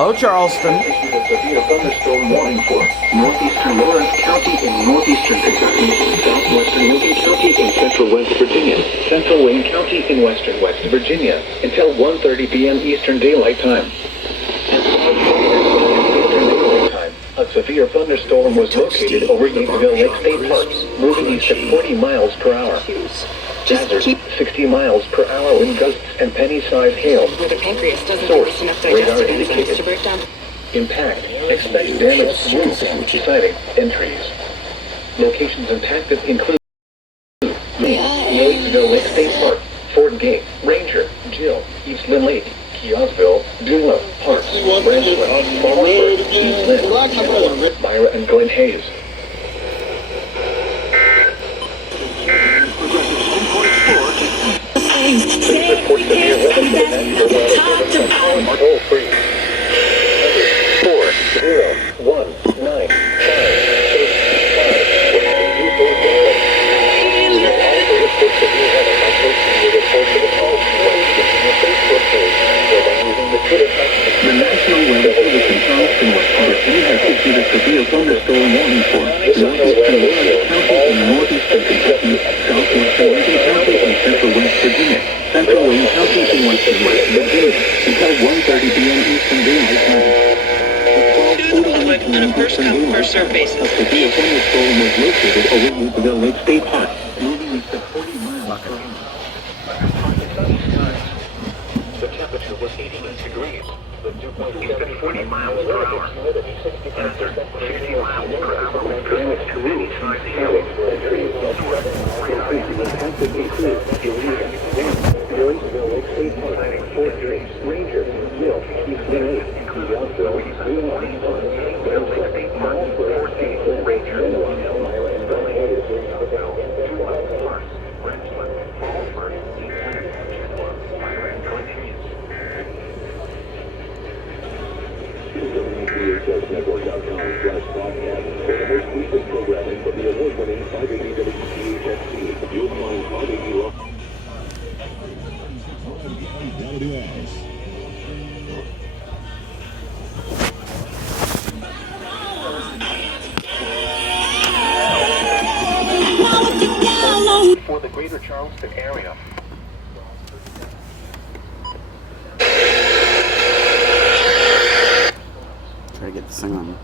Hello, Charleston. Issued a severe thunderstorm warning for northeastern Lawrence County in northeastern Kentucky, southwestern Lincoln County in central West Virginia, central Wayne County in western West Virginia, until 1:30 p.m. Eastern Daylight Time. A severe thunderstorm was located over Eatonville Lake State Park, moving east at 40 miles per hour. Hazard, 60 miles per hour with gusts and penny-sized hail. Where the pancreas doesn't Source, enough radar digestive enzymes indicated. to break down. Impact, expect damage to roofs, siding, and trees. Locations impacted include Eatonville Lake State Park, Fort Gate, Ranger, Jill, East Lynn Lake, Keosville, Dula, Parks, Branchland, Fallsburg, East Lynn, Myra and Glen Hayes. Please report severe weather to the National Weather Service toll free. 40195. The National Weather Service in Charleston, West Virginia has issued a severe thunderstorm warning for northeastern Lawrence County in northeastern Kentucky, southwestern Lincoln County in central West Virginia, central Wayne County in western West Virginia, until 1:30 p.m. Eastern Daylight Time. To the public on a first-come, first-served basis. A severe thunderstorm was located over Eatonville Lake State Park, moving east at 40 miles per hour. The temperature was 88 degrees. The dew point is at 40 miles per hour. Hazard, 60 miles per hour. Damage to roofs, hail, and trees. Increasing impacted include Eatonville Lake State Park, Fort Gate, Ranger, Jill, East Lynn Lake, Keosville, Dula, Parks, State Park, Fort Gate, Ranger, Myra and Glen Hayes, Dula, Parks, Branchland, Fallsburg, East Lynn, Jill, Myra and Glen Hayes. WKAZ.network.com/podcast for the most recent programming from the award-winning 580 WKHXC. You'll find 580 WRVZ. For the greater Charleston area. Try to get this thing on.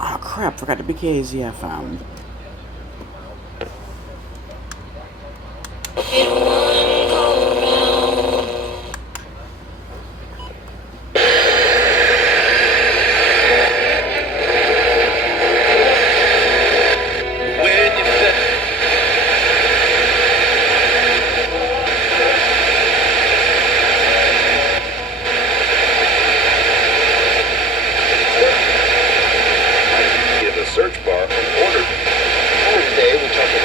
Oh crap, forgot to be WKAZ FM. Search bar from order. Thursday, which I can